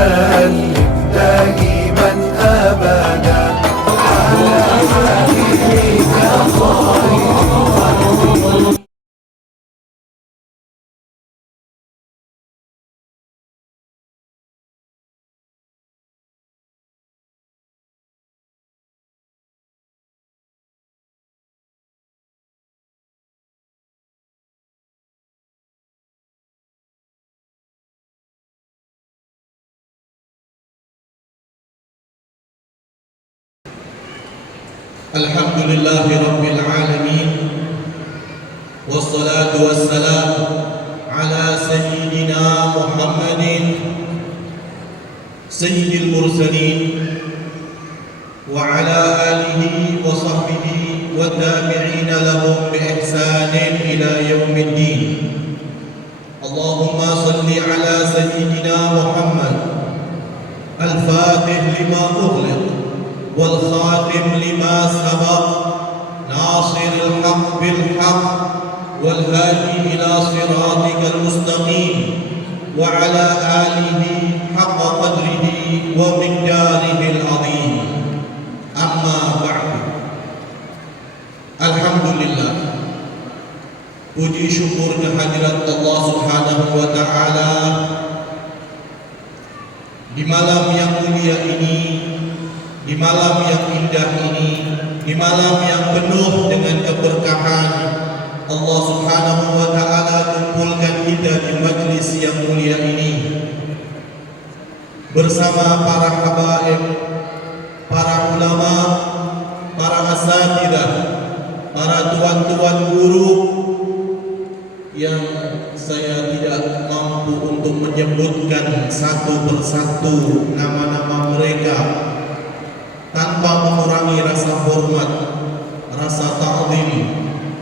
وسلم دائما أبدا على حبيبك خير. Alhamdulillahi Rabbil Alamin, wassalatu wassalam ala Sayyidina Muhammadin Sayyidil Mursalin wa ala alihi wa sahbihi wa tabi'ina lahum bi ihsanin ila yaumiddin. Allahumma salli ala Sayyidina Muhammad al-Fatih lima ughliq والخاتم لما سبق ناصر الحق بالحق والهادي إلى صراطك المستقيم وعلى آله حق قدره ومقداره العظيم. أما بعد. Alhamdulillah, puji syukur kehadirat Allah Subhanahu wa Ta'ala di malam yang mulia ini, di malam yang indah ini, di malam yang penuh dengan keberkahan. Allah Subhanahu wa Ta'ala kumpulkan kita di majlis yang mulia ini bersama para habaib, para ulama, para asatidzah, para tuan-tuan guru yang saya tidak mampu untuk menyebutkan satu persatu nama-nama mereka tanpa mengurangi rasa hormat, rasa ta'zim,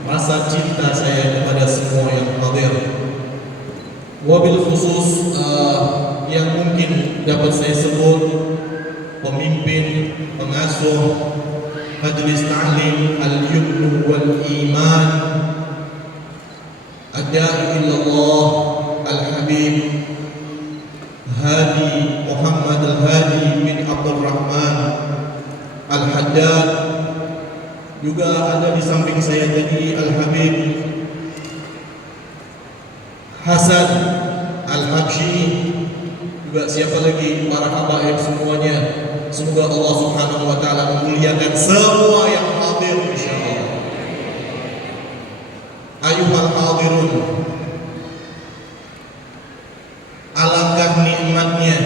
rasa cinta saya kepada semua yang hadir. Wabil khusus yang mungkin dapat saya sebut pemimpin, pengasuh Majlis Ta'lim Al-Yumnu wal Iman, Ad-Da'i ilallah Al-Habib Hadi Muhammad Al-Hadi bin Abdul Rahman Al-Haddad. Juga ada di samping saya tadi Al-Habib Hasan Al-Habsyi. Juga siapa lagi, para habaib semuanya. Semoga Allah Subhanahu wa Ta'ala memuliakan semua yang hadir insyaallah. Ayuhal hadirun, alangkah nikmatnya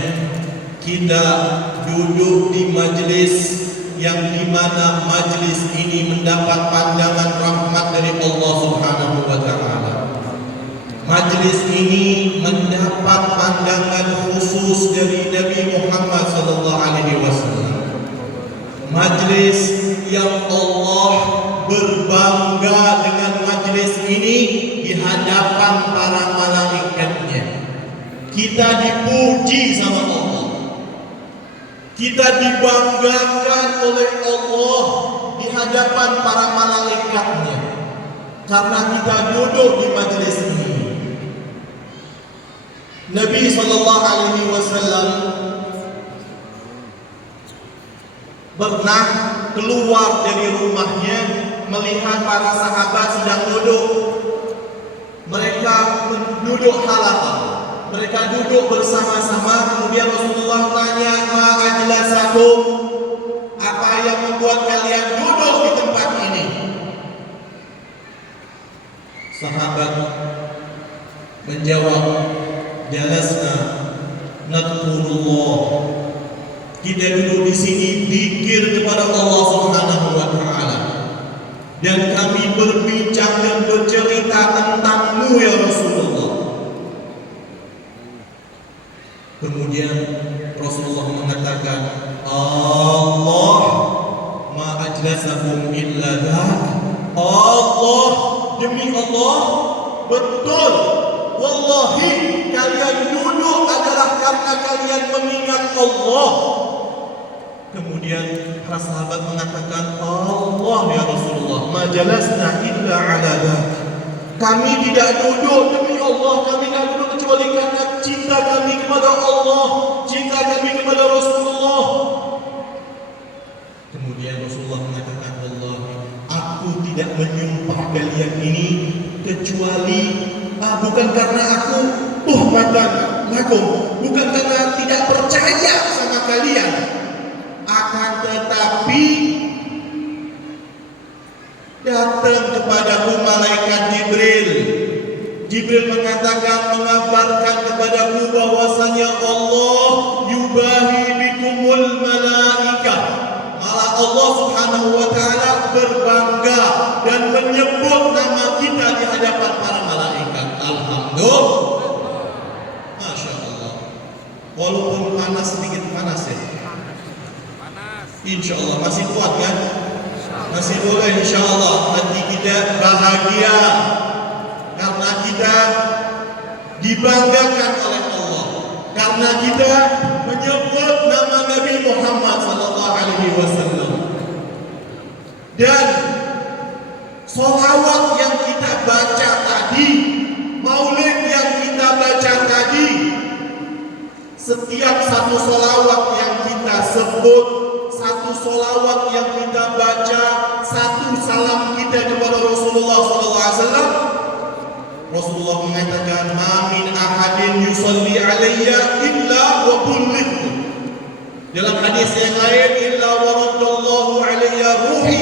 kita duduk di majlis yang dimana majlis ini mendapat pandangan rahmat dari Allah Subhanahu wa Ta'ala. Majlis ini mendapat pandangan khusus dari Nabi Muhammad sallallahu alaihi wasallam. Majlis yang Allah berbangga dengan majlis ini di hadapan para malaikatnya. Kita dipuji sama Allah. Kita dibanggakan oleh Allah di hadapan para malaikatnya karena kita duduk di majelis ini. Nabi sallallahu alaihi wasallam pernah keluar dari rumahnya melihat para sahabat sedang duduk. Mereka duduk halaqah. Mereka duduk bersama-sama. Kemudian Rasulullah tanya, "Ma ajlasakum?" Apa yang membuat kalian duduk di tempat ini? Sahabat menjawab, "Jalasna nadhkurullah." Kita duduk di sini zikir kepada Allah Subhanahu wa Ta'ala. Dan kami berbincang dan bercerita tentang-Mu ya Rasulullah. Kemudian Rasulullah mengatakan, Allah ma ajlasakum illa dzak. Allah, demi Allah, betul, wallahi kalian duduk adalah karena kalian mengingat Allah. Kemudian para sahabat mengatakan, Allah ya Rasulullah, ma jalasna illa ala dzak. Kami tidak duduk demi Allah, kami tidak duduk kecuali karena cinta kami kepada Allah, cinta tidak menyumpah kalian ini kecuali bukan karena aku tuhmatan lakum, bukan karena tidak percaya sama kalian, akan tetapi datang kepadaku malaikat Jibril. Jibril mengatakan, mengabarkan kepadaku bahwasanya Allah yubahi bikumul malaikah. Malah Allah Subhanahu wa taala berbangga dan menyebut nama kita di hadapan para malaikat. Alhamdulillah. Masya Allah. Walaupun panas, sedikit panas ya. Insya Allah masih kuat kan? Masih boleh insya Allah. Hati kita bahagia karena kita dibanggakan oleh Allah, karena kita menyebut nama Nabi Muhammad sallallahu alaihi wasallam. Dan sholawat yang kita baca tadi, maulid yang kita baca tadi, setiap satu sholawat yang kita sebut, satu sholawat yang kita baca, satu salam kita kepada Rasulullah SAW, Rasulullah mengatakan, "Ma min ahadin yusalli alayya illa wa bullithu." Dalam hadis yang lain, "Illa wa raddallahu alayya ruhi."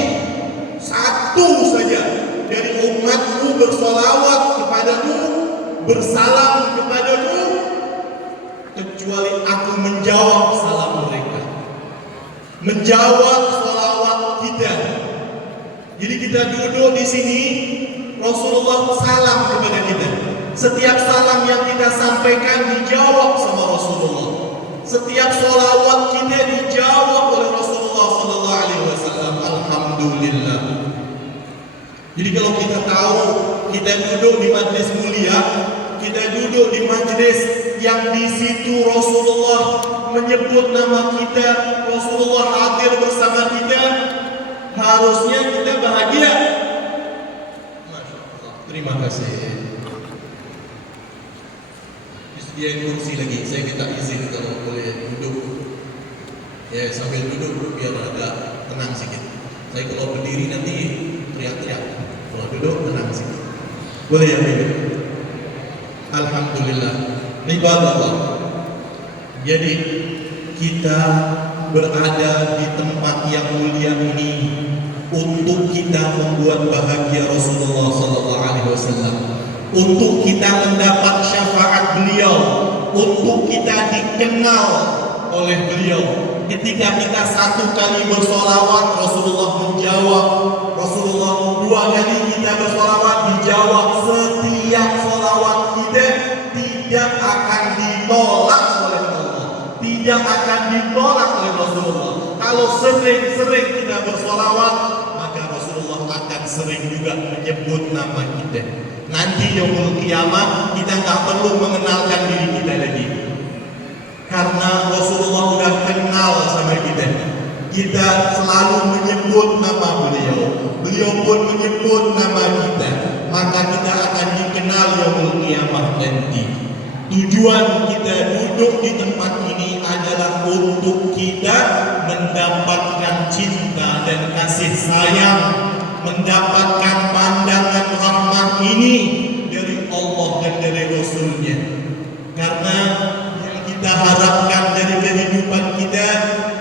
Satu saja dari umatku bersolawat kepadaku, bersalam kepadaku, kecuali aku menjawab salam mereka, menjawab sholawat kita. Jadi kita duduk di sini, Rasulullah salam kepada kita. Setiap salam yang kita sampaikan dijawab sama Rasulullah. Setiap sholawat kita dijawab oleh Rasulullah Sallallahu Alaihi Wasallam. Alhamdulillah. Jadi kalau kita tahu kita duduk di majlis mulia, kita duduk di majlis yang di situ Rasulullah menyebut nama kita, Rasulullah hadir bersama kita, harusnya kita bahagia. Terima kasih. Disediain kursi lagi. Saya minta izin kalau boleh duduk. Ya, sambil duduk biar agak tenang sedikit. Saya kalau berdiri nanti teriak-teriak. Kalau duduk tenang sedikit. Boleh ya, duduk. Alhamdulillah. Ibadallah. Jadi kita berada di tempat yang mulia ini untuk kita membuat bahagia Rasulullah Sallallahu Alaihi Wasallam, untuk kita mendapat syafaat beliau, untuk kita dikenal oleh beliau. Ketika kita satu kali bersolawat, Rasulullah menjawab. Rasulullah dua kali kita bersolawat, dijawab. Setiap solawat kita tidak akan ditolak oleh Allah, tidak akan ditolak oleh Rasulullah. Kalau sering-sering kita bersolawat, maka Rasulullah akan sering juga menyebut nama kita. Nanti yaumul qiyamah kita nggak perlu mengenalkan diri kita lagi, karena Rasulullah sudah kenal sama kita. Kita selalu menyebut nama beliau, beliau pun menyebut nama kita, maka kita akan dikenal yaumul qiyamah nanti. Tujuan kita duduk di tempat ini adalah untuk kita mendapatkan cinta dan kasih sayang, mendapatkan pandangan rahmat ini dari Allah dan dari Rasulnya. Karena yang kita harapkan dari kehidupan kita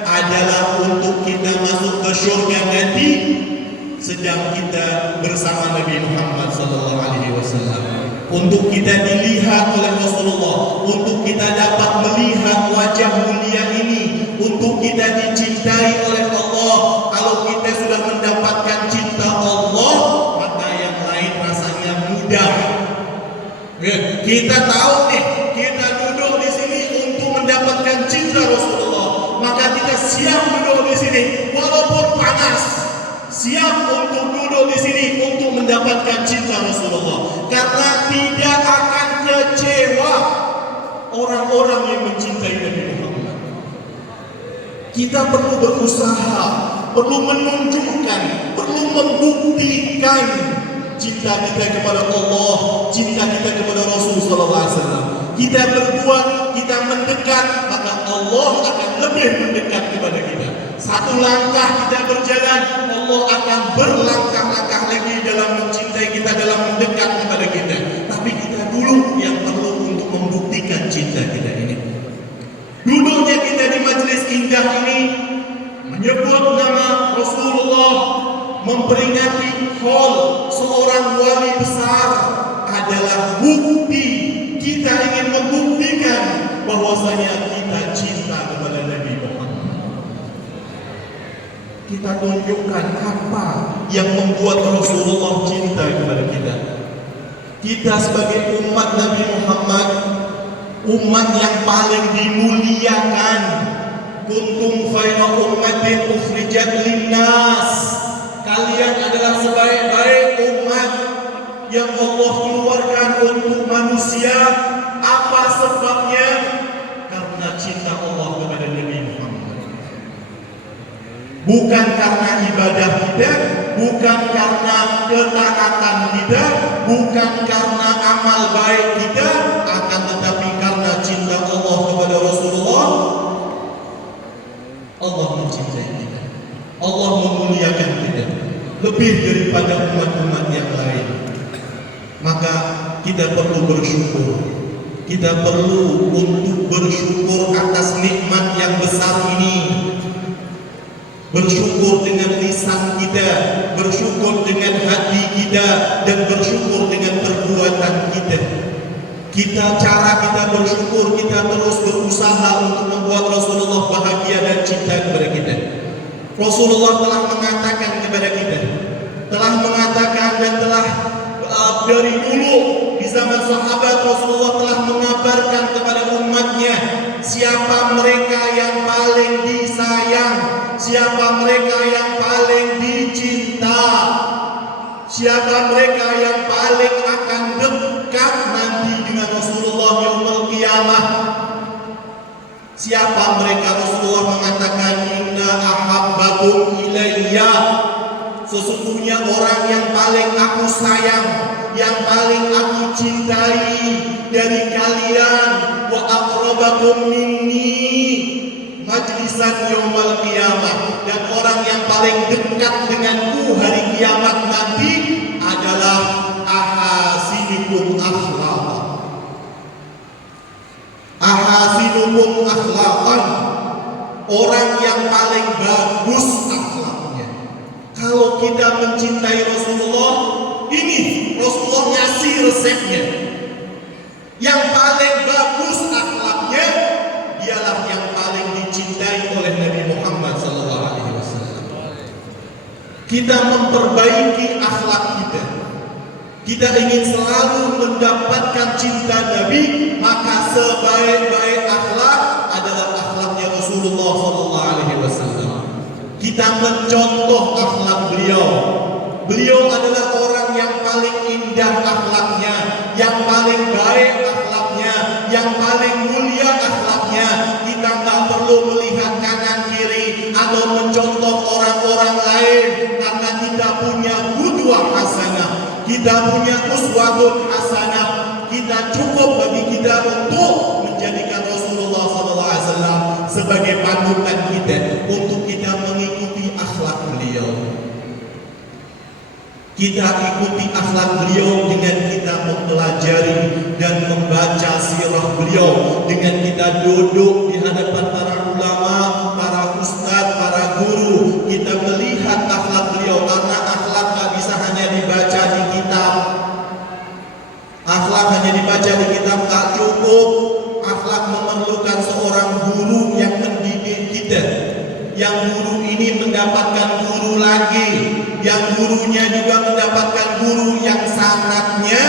adalah untuk kita masuk ke surga nanti sedang kita bersama Nabi Muhammad SAW. Untuk kita dilihat oleh Rasulullah, untuk kita dapat melihat wajah mulia ini, untuk kita dicintai oleh Allah. Kalau kita sudah mendapatkan cinta Allah, maka yang lain rasanya mudah. Kita tahu nih, kita duduk di sini untuk mendapatkan cinta Rasulullah, maka kita siap duduk di sini walaupun panas. Siap untuk duduk di sini untuk mendapatkan cinta Rasulullah, karena tidak akan kecewa orang-orang yang mencintai Nabi Muhammad. Kita perlu berusaha, perlu menunjukkan, perlu membuktikan cinta kita kepada Allah, cinta kita kepada Rasul Sallallahu Alaihi Wasallam. Kita berbuat, kita mendekat, maka Allah akan lebih mendekat kepada kita. Satu langkah kita berjalan, Allah akan berlangkah-langkah lagi dalam mencintai kita, dalam mendekat kepada kita. Tapi kita dulu yang perlu untuk membuktikan cinta kita ini. Duduknya kita di majelis indah ini, menyebut nama Rasulullah, memperingati haul seorang wali besar adalah bukti. Kita ingin membuktikan bahwasanya kita cinta kepada Nabi Muhammad. Kita tunjukkan apa yang membuat Rasulullah cinta kepada kita. Kita sebagai umat Nabi Muhammad, umat yang paling dimuliakan. Kuntum khaira ummatin ukhrijat linnas. Kalian adalah sebaik-baik umat yang Allah keluarkan untuk manusia. Apa sebabnya? Karena cinta Allah kepada Nabi Muhammad. Bukan karena ibadah kita, bukan karena ketaatan kita, bukan karena amal baik kita, akan tetapi karena cinta Allah kepada Rasulullah. Allah mencintai kita, Allah memuliakan kita lebih daripada umat-umat yang lain. Maka kita perlu bersyukur. Kita perlu untuk bersyukur atas nikmat yang besar ini. Bersyukur dengan lisan kita, bersyukur dengan hati kita, dan bersyukur dengan perbuatan kita. Cara kita bersyukur, kita terus berusaha untuk membuat Rasulullah bahagia dan cinta kepada kita. Rasulullah telah mengatakan kepada kita, telah mengatakan dan telah dari dulu di zaman sahabat Rasulullah telah mengabarkan kepada umatnya siapa mereka yang paling disayang, siapa mereka yang paling dicinta, siapa mereka yang paling akan dekat nanti dengan Rasulullah yaumul qiyamah. Siapa mereka? Rasulullah mengatakan, inna ahabbakum ilayya, sesungguhnya orang yang paling aku sayang, yang paling aku cintai dari kalian, wa aqrabakum minni majlisan yaumul qiyamah, dan orang yang paling dekat denganku hari kiamat nanti adalah ahasinukum akhlaqan. Ahasinukum akhlaqan, orang yang paling bagus akhlaknya. Kalau kita mencintai Rasulullah, ini Rasulullah ngasih resepnya. Yang paling bagus akhlaknya, dialah yang paling dicintai oleh Nabi Muhammad SAW. Kita memperbaiki akhlak kita. Kita ingin selalu mendapatkan cinta Nabi, maka sebaik-baik akhlak adalah akhlaknya Rasulullah SAW. Kita mencontoh akhlak beliau. Beliau adalah orang yang paling indah akhlaknya, yang paling baik akhlaknya, yang paling mulia akhlaknya. Kita tak perlu melihat kanan kiri atau mencontoh orang-orang lain, karena kita punya qudwah hasanah, kita punya uswatun hasanah. Kita cukup bagi kita untuk menjadikan Rasulullah SAW sebagai panutan kita, untuk kita mengikuti akhlak beliau. Kita ikuti akhlak beliau dengan kita mempelajari dan membaca sirah beliau, dengan kita duduk di hadapan para ulama, para ustadz, para guru. Kita melihat akhlak beliau, karena akhlak tak bisa hanya dibaca di kitab. Akhlak hanya dibaca di kitab tak cukup. Akhlak memerlukan seorang guru yang mendidik kita, yang guru ini mendapatkan guru lagi, yang gurunya juga mendapatkan guru yang sanatnya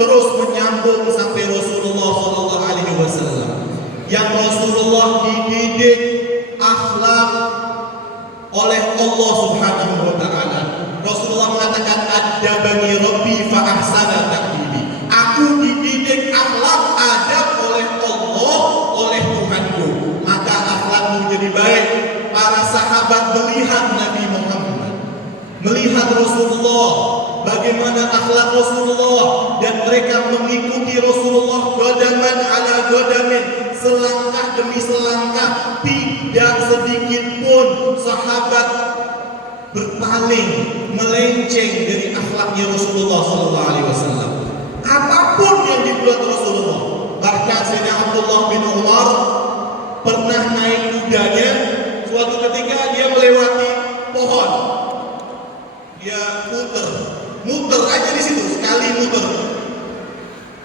terus menyambung sampai Rasulullah SAW. Yang Rasulullah dididik akhlak oleh Allah Subhanahu wa Ta'ala. Rasulullah mengatakan, adabani Rabbi fa ahsana ta'dibi. Aku dididik akhlak adab oleh Allah, oleh Tuhanku, maka akhlakmu jadi baik. Para sahabat melihat Nabi Muhammad, melihat Rasulullah, bagaimana akhlak Rasulullah, dan mereka mengikuti Rasulullah godaman ala godamin, selangkah demi selangkah, tidak sedikit pun sahabat berpaling, melenceng dari akhlaknya Rasulullah Sallallahu Alaihi Wasallam. Apapun yang dibuat Rasulullah, bahkan Sayyidina Abdullah bin Umar pernah naik kudanya. Suatu ketika dia melewati pohon, dia muter aja di situ, sekali muter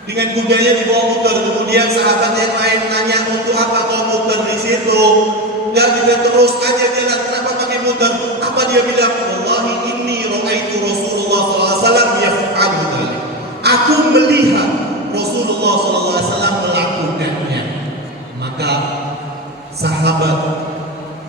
dengan kudanya dibawa muter. Kemudian sahabat yang lain nanya, untuk apa kau muter di situ? Dan dia terus aja jalan. Kenapa pakai muter? Apa dia bilang? Wallahi inni ra'aitu Rasulullah SAW yaf'alu dzalik. Aku melihat Rasulullah SAW melakukannya. Maka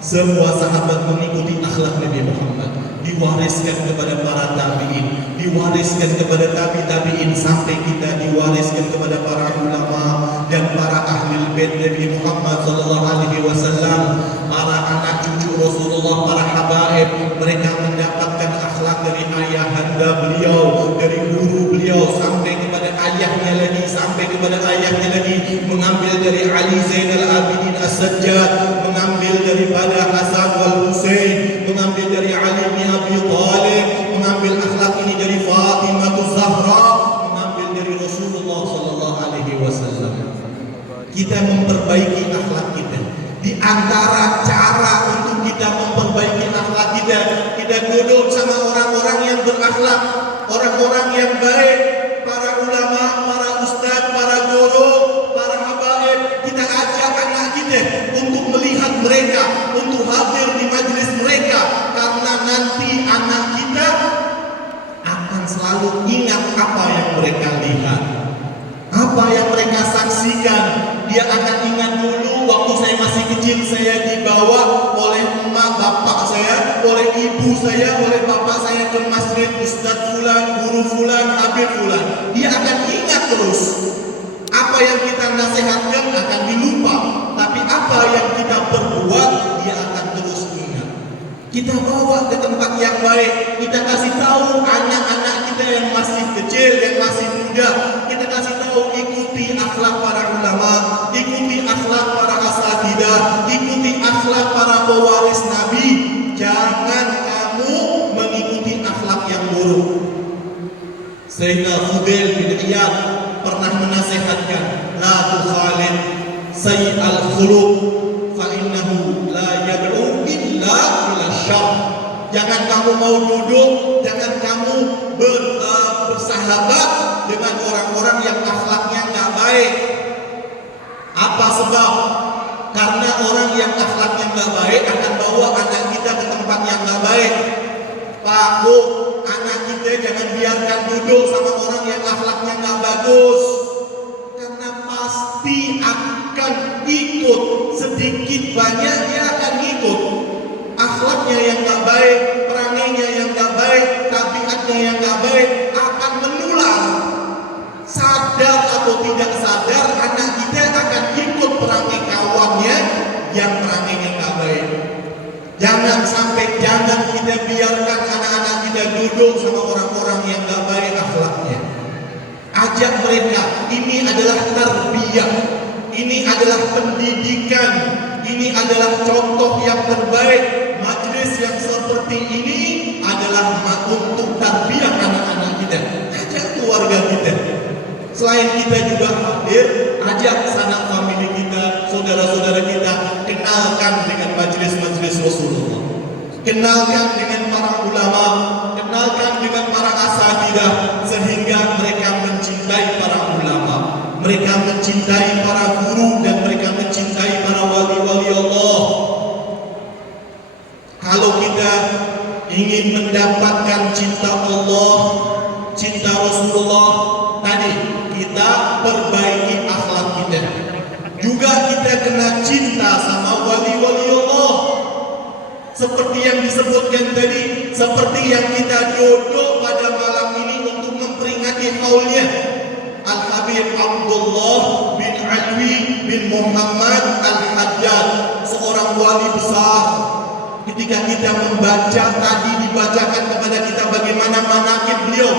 semua sahabat mengikuti akhlak Nabi Muhammad, diwariskan kepada para tabi'in, diwariskan kepada tabi'in, sampai kita diwariskan kepada para ulama dan para ahli bait Nabi Muhammad sallallahu alaihi wasallam, para anak cucu Rasulullah, para habaib. Mereka mendapatkan akhlak dari ayahanda beliau, dari guru beliau, sampai kepada ayahnya lagi, mengambil dari Ali Zainal Abidin As-Sajjad, mengambil daripada Hasan wal Husain, mengambil dari Ali bin Abi Thalib, mengambil akhlak ini dari Fatimah Zahra, mengambil dari Rasulullah sallallahu alaihi wasallam. Kita memperbaiki akhlak kita. Di antara cara untuk kita memperbaiki akhlak kita duduk sama orang-orang yang berakhlak, orang-orang yang baik, para ulama, para ustadz, para guru, para habaib. Kita ajak anak kita untuk melihat mereka, untuk hadir di majelis mereka, karena nanti anak kita akan selalu ingat apa yang mereka lihat, apa yang mereka saksikan. Dia akan ingat dulu waktu saya masih kecil, saya dibawa oleh emak bapak saya, oleh ibu saya, oleh bapak saya ke masjid, ustadz fulan, guru fulan, habib fulan. Dia akan ingat terus. Apa yang kita nasihatkan akan dilupa, tapi apa yang kita perbuat dia akan terus ingat. Kita bawa ke tempat yang baik, kita kasih tahu anak-anak kita yang masih kecil, yang masih muda, kita kasih tahu ikuti akhlak para ulama, ikuti akhlak para asatidah, ikuti akhlak para pewaris Nabi. Jangan kamu mengikuti akhlak yang buruk. Sayyidina Fudail bin Iyad pernah menasihatkan, la tukhalid sayy al-khuluq fa innahu la yad'u illa ila syarr. Jangan kamu mau duduk, jangan kamu bersahabat dengan orang-orang yang akhlaknya nggak baik. Apa sebab? Karena orang yang akhlaknya nggak baik akan bawa anak kita ke tempat yang nggak baik. Pak, Bu, anak kita jangan biarkan duduk sama orang yang akhlaknya nggak bagus, karena pasti akan ikut, sedikit banyak dia akan ikut. Akhlaknya yang nggak baik, peranginya yang nggak baik, tabiatnya yang nggak baik akan menular. Sadar atau tidak sadar, anak kita akan ikut perangai kawannya yang peranginya nggak baik. Jangan kita biarkan anak-anak kita duduk sama orang-orang yang nggak baik akhlaknya. Ajak mereka, ini adalah tarbiyah, ini adalah pendidikan, ini adalah contoh yang terbaik. Majlis yang seperti ini adalah untuk tarbiyah anak-anak kita. Ajak keluarga kita. Selain kita juga hadir, ajak sanak famili kita, saudara-saudara kita, kenalkan dengan majelis-majelis Rasulullah, kenalkan dengan para ulama, kenalkan dengan para asatidah, sehingga mereka mencintai para ulama, mereka mencintai para guru, dan mereka mencintai para wali-wali Allah. Kalau kita ingin mendapatkan cinta Allah, cinta Rasulullah, tadi kita perbaiki akhlak kita. Juga kita kena cinta sama wali-wali Allah. Seperti yang disebutkan tadi, seperti yang kita duduk pada malam ini untuk memperingati haulnya Al-Habib Abdullah bin Alwi bin Muhammad Al-Haddad, seorang wali besar. Ketika kita membaca, tadi dibacakan kepada kita bagaimana manaqib beliau,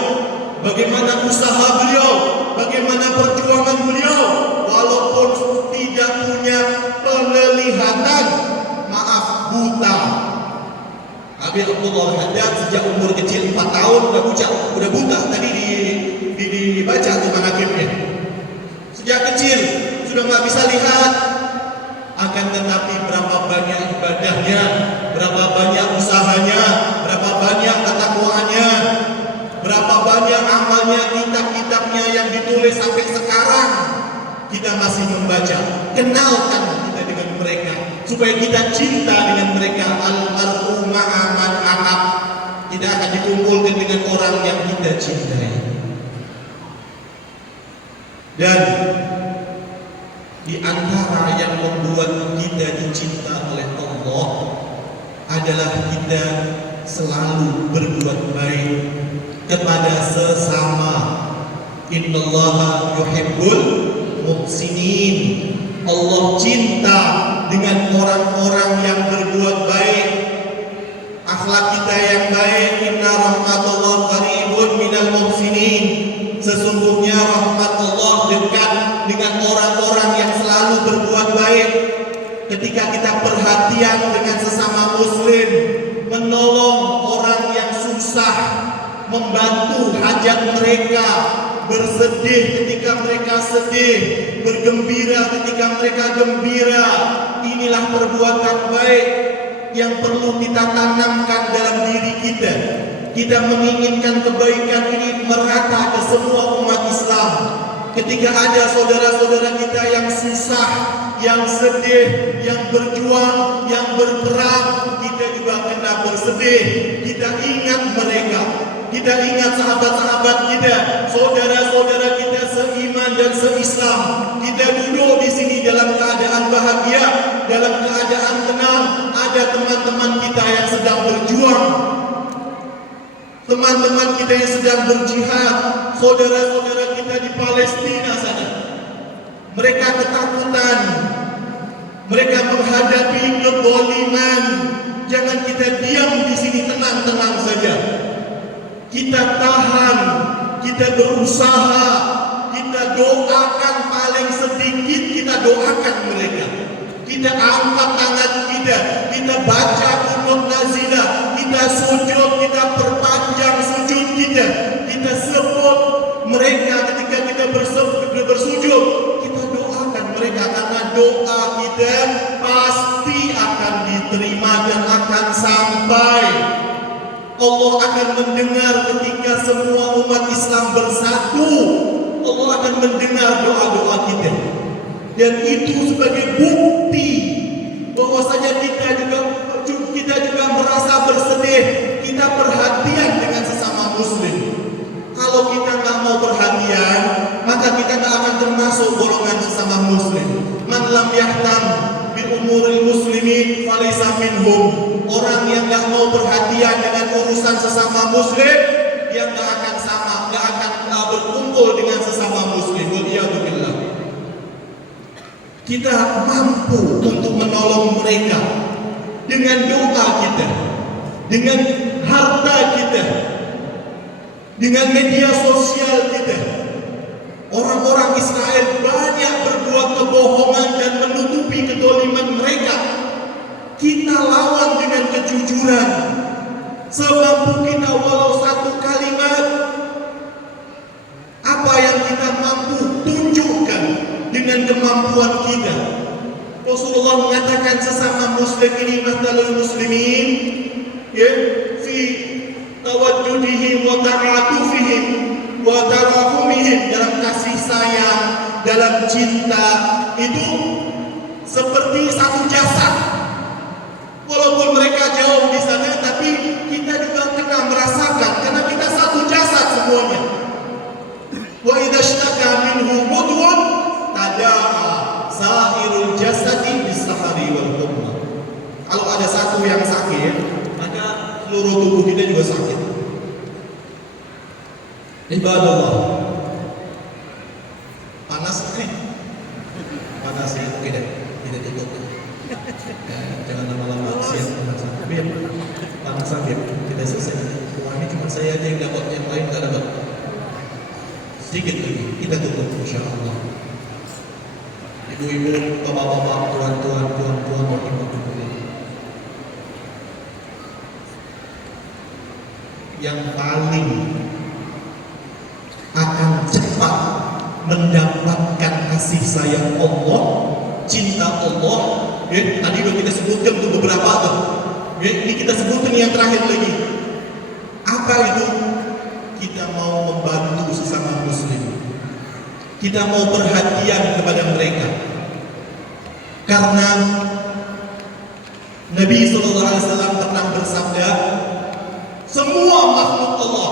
bagaimana usaha beliau, bagaimana perjuangan beliau, walaupun tidak punya penglihatan, maaf, buta. Abdullah Al-Haddad sejak umur kecil 4 tahun udah buta tadi dibaca tuh manaqibnya. Sejak kecil sudah nggak bisa lihat, akan tetapi berapa banyak ibadahnya, berapa banyak usahanya, berapa banyak ketakwaannya, berapa banyak amalnya, kitab-kitabnya yang ditulis sampai sekarang kita masih membaca. Kenalkan kita dengan mereka supaya kita cinta dengan mereka. Al-mar'u ma'a man ahab. Kita akan dikumpulkan dengan orang yang kita cintai. Dan di antara yang membuat kita dicinta oleh Allah adalah kita selalu berbuat baik kepada sesama. Innallaha yuhibbul muhsinin. Allah cinta dengan orang-orang yang berbuat baik. Akhlak kita yang baik. Inna rahmatullah qaribun minal muhsinin. Sesungguhnya rahmat Allah dekat dengan orang-orang yang selalu berbuat baik. Ketika kita perhatian dengan sesama muslim, menolong orang yang susah, membantu hajat mereka, bersedih ketika mereka sedih, bergembira ketika mereka gembira. Inilah perbuatan baik yang perlu kita tanamkan dalam diri kita. Kita menginginkan kebaikan ini merata ke semua umat Islam. Ketika ada saudara-saudara kita yang susah, yang sedih, yang berjuang, yang berperang, kita juga kena bersedih. Kita ingat mereka. Kita ingat sahabat-sahabat kita, saudara-saudara kita seiman dan seislam. Kita duduk di sini dalam keadaan bahagia, dalam keadaan tenang. Ada teman-teman kita yang sedang berjuang, teman-teman kita yang sedang berjihad, saudara-saudara kita di Palestina sana. Mereka ketakutan, mereka menghadapi kezaliman. Jangan kita diam di sini tenang-tenang saja. Kita tahan, kita berusaha, kita doakan, paling sedikit kita doakan mereka. Kita angkat tangan kita baca qunut nazilah, kita sujud, kita perpanjang sujud kita sebut mereka ketika kita bersujud, kita doakan mereka karena doa kita pasti akan diterima dan akan sampai. Allah akan mendengar ketika semua umat Islam bersatu. Allah akan mendengar doa-doa kita. Dan itu sebagai bukti bahwasanya kita juga merasa bersedih, kita perhatian dengan sesama muslim. Kalau kita nggak mau perhatian, maka kita nggak akan termasuk golongan sesama muslim. Man lam yahtam bi umuril muslimin falaysa minhum. Orang yang nggak mau perhatian dengan urusan sesama muslim, dia nggak akan berkumpul dengan sesama muslim. Waliyadzubillah. Kita mampu untuk menolong mereka dengan doa kita, dengan harta kita, dengan media sosial kita. Orang-orang Israel banyak berbuat kebohongan dan menutupi kezaliman mereka. Kita lawan dengan kejujuran. Semampu kita, walau satu kalimat. Apa yang kita mampu tunjukkan dengan kemampuan kita. Rasulullah mengatakan sesama muslim ini mathalul muslimin ya fi tawaddudihim wa ta'atufihim wa tarahumihim, dalam kasih sayang, dalam cinta, itu seperti satu jasad. Walaupun mereka jauh di sana, tapi kita juga kena merasakan karena kita satu jasad semuanya. Wa idza ishtaka minhu mudwan tada'a sa'irul jasadi bis-sahari wal humma. Kalau ada satu yang sakit, maka seluruh tubuh kita juga sakit. Ibadallah. Panas nih. Panas ya, oke deh. Kita tutup. Jangan lama-lama, siap panas. Biar panas sakit. Kita selesai. Wah, ini cuma saya aja yang dapat, yang lain nggak dapat. Sedikit lagi, kita tutup insyaallah. Ibu-ibu, bapak-bapak, tuan-tuan, puan-puan, ibu-ibu. yang paling akan cepat mendapatkan kasih sayang Allah, cinta Allah. Tadi udah kita sebutkan tuh beberapa tuh. Ini kita sebutkan yang terakhir lagi. Apa itu? Kita mau membantu sesama muslim. Kita mau perhatian kepada mereka. Karena Nabi SAW pernah bersabda, semua makhluk Allah,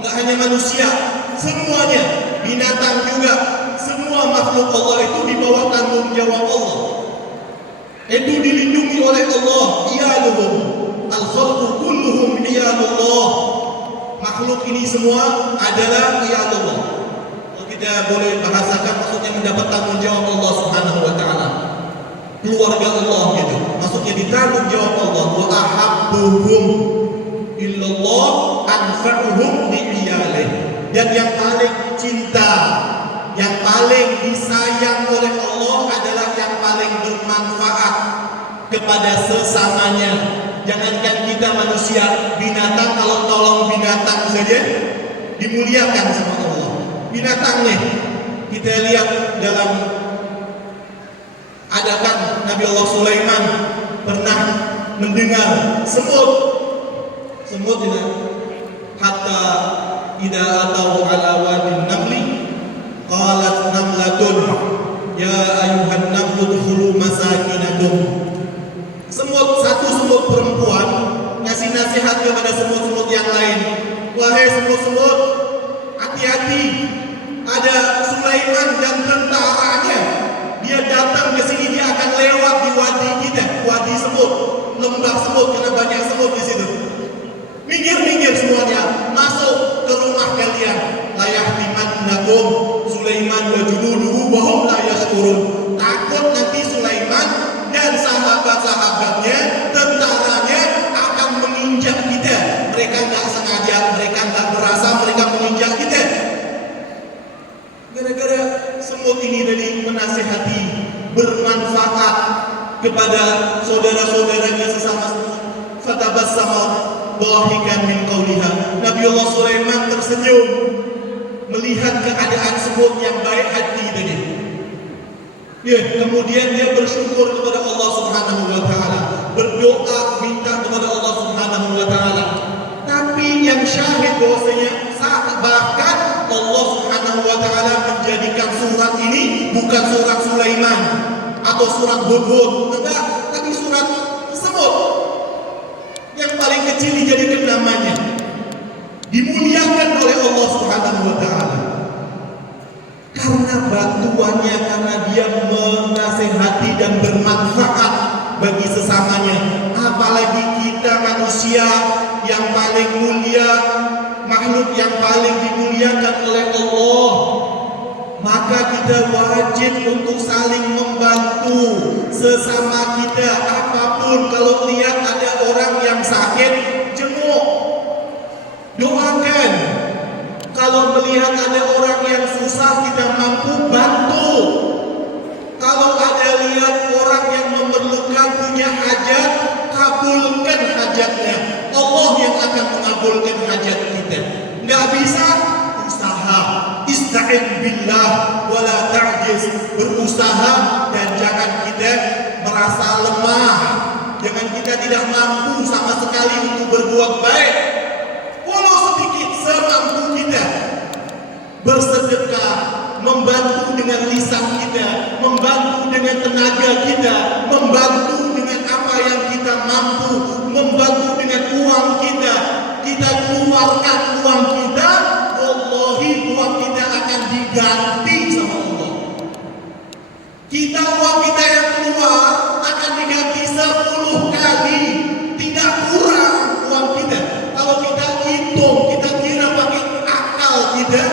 nggak hanya manusia, semuanya, binatang juga, semua makhluk Allah itu di bawah tanggung jawab Allah. Itu dilindungi oleh Allah. Iyaluhum al-khalqu kulluhum iyalullah. Makhluk ini semua adalah iyalullah. Kalau kita boleh bahasakan, maksudnya mendapat tanggung jawab Allah Subhanahu wa taala. Keluarga Allah gitu. Maksudnya ditanggung jawab Allah. Wa ahabbuhum illallah anfa'uhum li'iyalih. Dan yang paling cinta, yang paling disayang oleh Allah adalah yang paling bermanfaat kepada sesamanya. Jangankan kita manusia, binatang, kalau tolong binatang saja dimuliakan sama Allah. Binatang nih, kita lihat dalam, ada kan Nabi Allah Sulaiman pernah mendengar semut ini, hatta idza atau ala wadin namli qalat namlatun ya ayuhan namlu udkhulu masakinakum. Satu semut perempuan ngasih nasihat kepada semut-semut yang lain. Wahai semut-semut, hati-hati, ada Sulaiman dan tentaranya. Dia datang ke sini, dia akan lewat di wadi kita, wadi semut, lembah semut, karena banyak semut di situ. Minggir-minggir semuanya, masuk ke rumah kalian. La yahtimannakum Sulaiman wa junuduhu wa hum la yashkurun. Takut nanti Sulaiman dan sahabat-sahabatnya, tentaranya akan menginjak kita. Mereka nggak sengaja, mereka nggak berasa, mereka menginjak kita. Gara-gara semut ini tadi menasihati, bermanfaat kepada saudara-saudaranya sesama semut. Fatabassama dhahikan min qawliha. Nabi Allah Sulaiman tersenyum melihat keadaan semut yang baik hati tadi. Kemudian dia bersyukur kepada Allah Subhanahu wa taala, berdoa minta kepada Allah Subhanahu wa taala. Tapi yang syahid bahwasanya bahkan Allah Subhanahu wa taala menjadikan surat ini bukan surat Sulaiman atau surat Hud, enggak, tapi surat semut. Yang paling kecil dijadikan namanya, dimuliakan oleh Allah Subhanahu wa taala. Karena bantuannya, karena dia menasehati dan bermanfaat bagi sesamanya. Apalagi kita manusia yang paling mulia, makhluk yang paling dimuliakan oleh Allah. Maka kita wajib untuk saling membantu sesama kita. Apapun, kalau lihat ada orang yang sakit, jenguk, doakan. Kalau melihat ada orang yang susah, kita mampu bantu. Kalau ada lihat orang yang memerlukan, punya hajat, kabulkan hajatnya. Allah yang akan mengabulkan hajat kita. Nggak bisa, usaha. Ista'in billah wala ta'jiz. Berusaha dan jangan kita merasa lemah. Jangan kita tidak mampu sama sekali untuk berbuat baik. Walau sedikit, semampu kita. Bersedekah, membantu dengan lisan kita, membantu dengan tenaga kita, membantu dengan apa yang kita mampu, membantu dengan uang kita. Kita keluarkan uang kita, wallahi uang kita akan diganti sama Allah. Kita uang kita yang keluar akan diganti 10 kali, tidak kurang uang kita. Kalau kita hitung, kita kira pakai akal kita,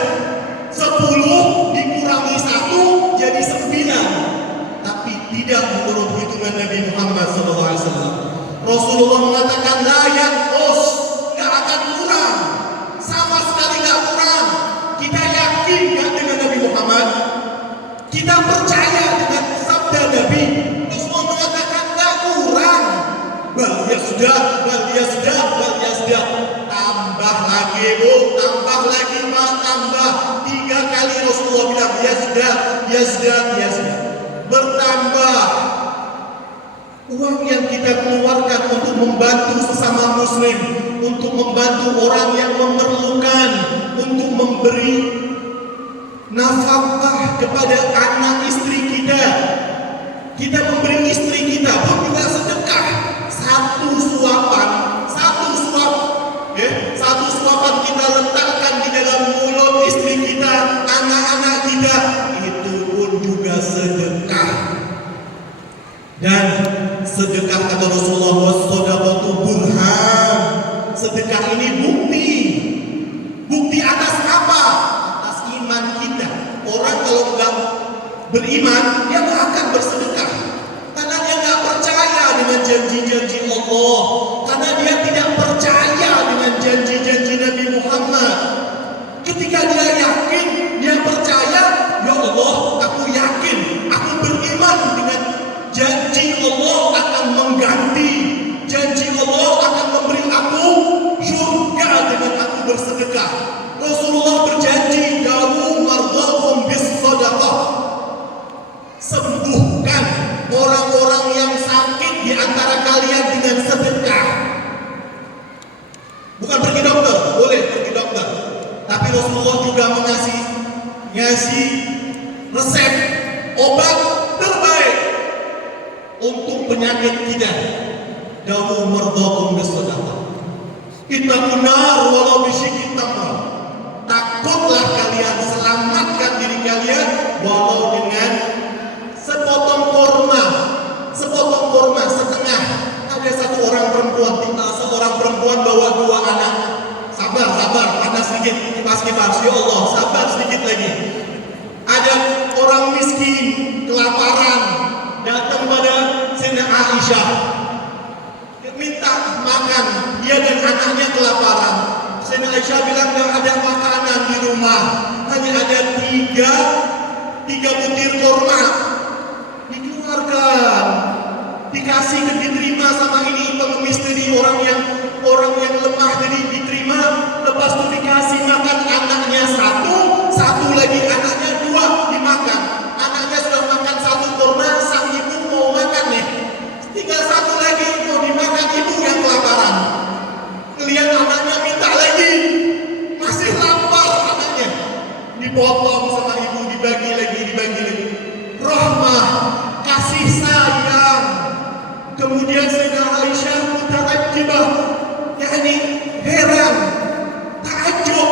10 dikurangi 1 jadi 9. Tapi tidak menurut hitungan Nabi Muhammad SAW. Rasulullah mengatakan la yanqus, gak akan kurang, sama sekali gak kurang. Kita yakin kan dengan Nabi Muhammad? Kita percaya dengan sabda Nabi. Rasulullah mengatakan gak kurang. Bal yasdah, bal yasdah, bal yasdah. Tambah Rasulullah bilang yazdad, bertambah. Uang yang kita keluarkan untuk membantu sesama muslim, untuk membantu orang yang memerlukan, untuk memberi nafkah kepada anak istri kita. Kita memberi istri kita pun juga sedekah. Satu suapan kita letakkan di dalam mulut istri kita, anak-anak kita, itu pun juga sedekah. Dan sedekah kata Rasulullah wassadaqatu burhan. Sedekah ini bukti atas apa? Atas iman kita. Orang kalau enggak beriman, dia enggak akan bersedekah. Karena dia enggak percaya dengan janji-janji Allah. Karena dia tidak percaya dengan janji-janji Nabi Muhammad. Ketika dia yakin, dia percaya, ya Allah, aku yakin, aku beriman dengan janji Allah akan mengganti, janji Allah akan memberi aku surga dengan aku bersedekah. Rasulullah berjanji, dawu mardhakum bis sadaqah. Sembuhkan orang-orang yang sakit di antara kalian dengan sedekah. Bukan pergi dokter, boleh pergi dokter. Tapi Rasulullah juga ngasih resep obat terbaik untuk penyakit kita. Dawu mardhakum bis sadaqah. Ittaqun nar walau bisyikki tamr. Takutlah kalian, selamatkan diri kalian walau dengan sepotong kurma setengah. Ada seorang perempuan bawa 2 anak. Sabar, panas sedikit, kipas. Ya Allah, sabar sedikit lagi. Ada orang miskin, kelaparan, datang pada Sayyidah Aisyah. Dia minta makan, dia dan anaknya kelaparan. Sayyidah Aisyah bilang enggak ada makanan di rumah, hanya ada 3 butir kurma. Dikeluarkan, dikasih, diterima sama ini pengemis tadi, orang yang lemah tadi diterima. Lepas itu dikasih makan anaknya satu lagi anaknya 2 dimakan. Anaknya sudah makan 1 kurma, sang ibu mau makan nih, tinggal 1 lagi mau dimakan ibu yang kelaparan. Lihat anaknya minta lagi, masih lapar anaknya, dipotong sama ibu, dibagi lagi. Rahmah, kasih sayang. Kemudian Sayyidah Aisyah muta'ajjibah, yakni heran, takjub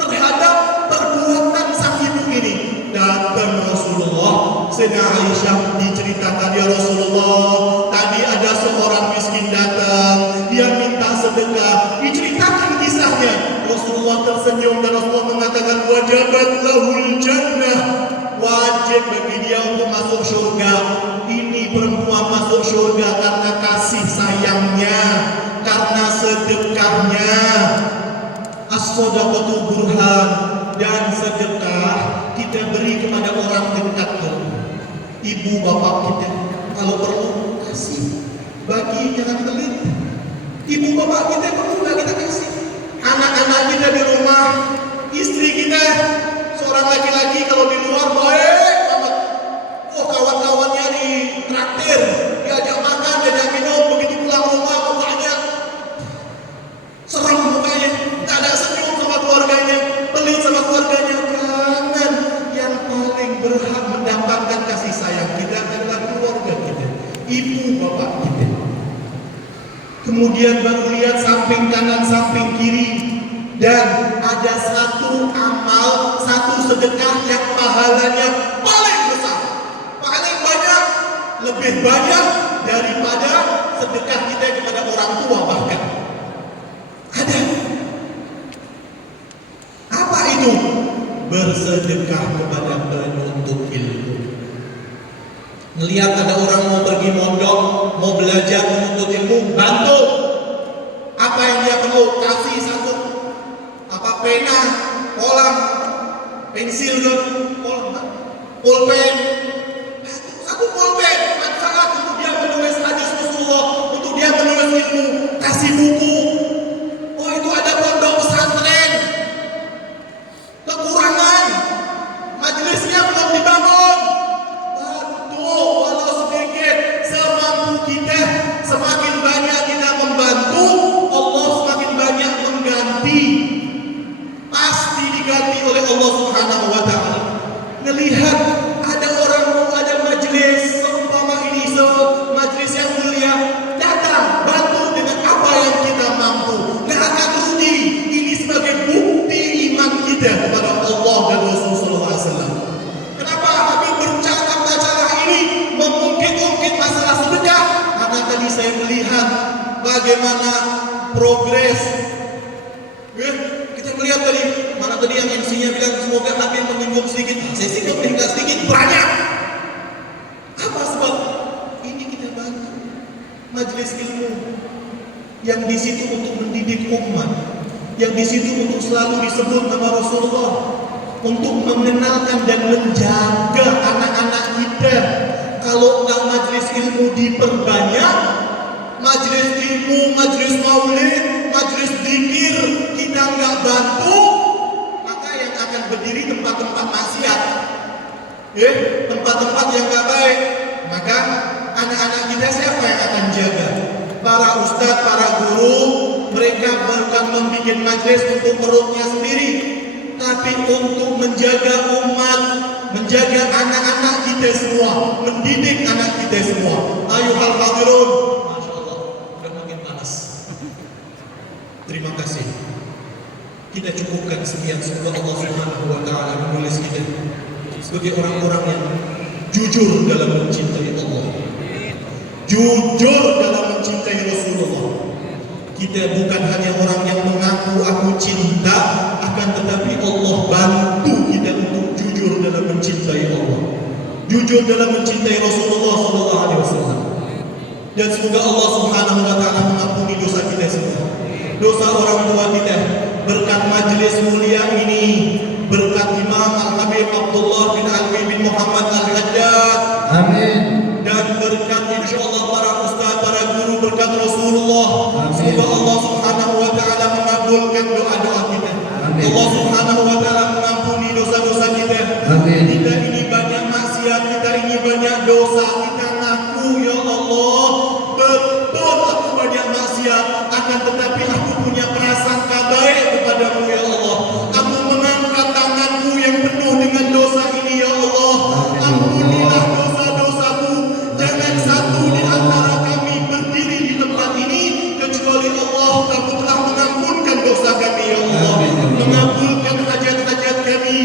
terhadap perbuatan sang ibu ini. Datang Rasulullah, Sayyidah Aisyah diceritakan, ya Rasulullah, tadi ada seorang miskin datang, dia minta sedekah. Diceritakan kisahnya. Rasulullah tersenyum dan Rasulullah mengatakan, wajabat lahul jannah, wajib bagi dia untuk masuk surga. Ini perempuan masuk surga karena kasih sayangnya, karena sedekahnya. As-sadaqatu burhan. Dan sedekah kita beri kepada orang dekat kita, ibu bapak kita. Kalau perlu kasih, bagi, jangan pelit. Ibu bapak kita perlu nggak kita kasih. Anak-anak kita di rumah, istri kita, seorang laki-laki kalau di luar baik banget. Oh, kawan-kawannya di traktir, diajak makan, diajak minum, begitu pulang rumah mukanya serem, mukanya tak ada senyum sama keluarganya, pelit sama keluarganya. Jangan, yang paling berhak mendapatkan kasih sayang kita adalah keluarga kita, ibu bapak kita. Kemudian baru lihat samping kanan, samping kiri. Dan ada satu amal, satu sedekah yang pahalanya paling besar, paling banyak, lebih banyak daripada sedekah kita kepada orang tua bahkan. Ada. Apa itu? Bersedekah kepada penuntut ilmu. Melihat ada orang mau pergi mondok, mau belajar menuntut ilmu, bantu. Apa yang dia perlu, kasih satu pena, kolam, pensil, pulpen, satu pulpen, manfaat untuk dia menulis hadis Rasulullah, untuk dia menulis ilmu, kasih buku. Oh, itu ada pondok pesantren, kekurangan, Allah Subhanahu wa taala. Melihat ada orang mau ada majelis seumpama ini, majelis yang mulia, datang bantu dengan apa yang kita mampu. Nggak akan rugi. Ini sebagai bukti iman kita kepada Allah dan Rasulullah SAW. Kenapa Habib bercakap acara ini mengungkit-ungkit masalah sedekah? Karena tadi saya melihat bagaimana progres. Kita melihat tadi, mana tadi yang MC-nya bilang semoga Habib menyinggung sedikit. Saya singgung tinggal sedikit, banyak. Apa sebab? Ini kita bantu majelis ilmu yang di situ untuk mendidik umat, yang di situ untuk selalu disebut nama Rasulullah, untuk mengenalkan dan menjaga anak-anak kita. Kalau majelis ilmu diperbanyak, majelis ilmu, majelis maulid, majelis zikir kita nggak bantu, maka yang akan berdiri tempat-tempat maksiat, tempat-tempat yang nggak baik, maka anak-anak kita siapa yang akan jaga? Para ustadz, para guru, mereka bukan membuat majelis untuk perutnya sendiri, tapi untuk menjaga umat, menjaga anak-anak kita semua, mendidik anak kita semua. Ayuhal hadirun, Masya Allah, udah makin panas. Terima kasih. Kita cukupkan sekian, semoga Allah Subhanahu wa taala menulis kita sebagai orang-orang yang jujur dalam mencintai Allah, jujur dalam mencintai Rasulullah. Kita bukan hanya orang yang mengaku aku cinta, akan tetapi Allah bantu kita untuk jujur dalam mencintai Allah, jujur dalam mencintai Rasulullah SAW. Dan semoga Allah Subhanahu wa taala mengampuni dosa kita semua, dosa orang tua kita, berkat majelis mulia ini, berkat Imam Al-Habib Abdullah bin Alwi bin Muhammad Al-Haddad, amin, dan berkat insyaallah para ustaz, para guru, berkat Rasulullah. Semoga Allah Subhanahu wa taala mengabulkan doa-doa kita. Amin. Allah Subhanahu wa taala mengampuni dosa-dosa kita. Amin. Kita ini banyak maksiat, kita ini banyak dosa, kita ngaku ya Allah, betul aku banyak maksiat, akan tetapi aku punya prasangka baik kepadamu ya Allah. Aku mengangkat tanganku yang penuh dengan dosa ini ya Allah. Ampunilah dosa-dosaku. Jangan satu di antara kami berdiri di tempat ini kecuali Allah kamu telah mengampunkan dosa kami ya Allah, mengabulkan hajat-hajat kami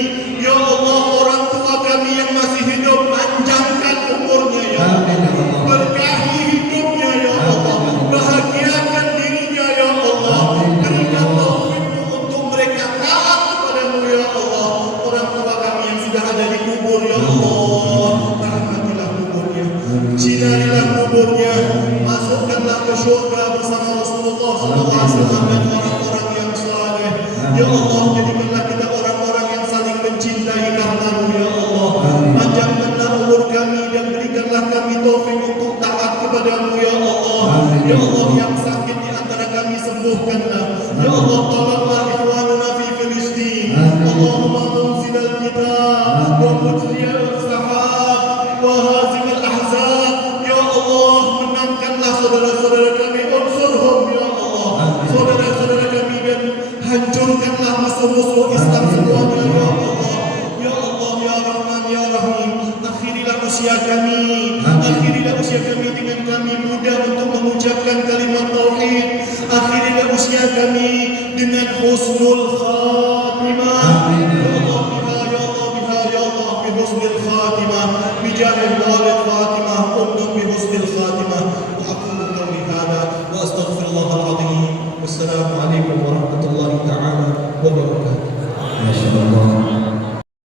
ya Allah. Orang tua kami yang masih hidup, panjangkan umurnya ya Allah, berkahi hidupnya ya Allah, bahagiakan dirinya ya Allah, berikan taufikmu untuk mereka taat kepadamu ya Allah. Orang tua kami yang sudah ada di kubur ya Allah, rahmatilah kuburnya, sinarilah kuburnya, masukkanlah ke surga bersama Rasulullah SAW dan orang-orang yang saleh ya Allah. Jadikanlah kita orang-orang yang saling mencintai karenamu ya Allah. Panjangkanlah umur kami dan berikanlah kami taufik untuk taat kepadamu ya Allah. Ya Allah, yang sakit di antara kami sembuhkanlah ya Allah. Tolonglah ikhwanuna fi Filistin. Allah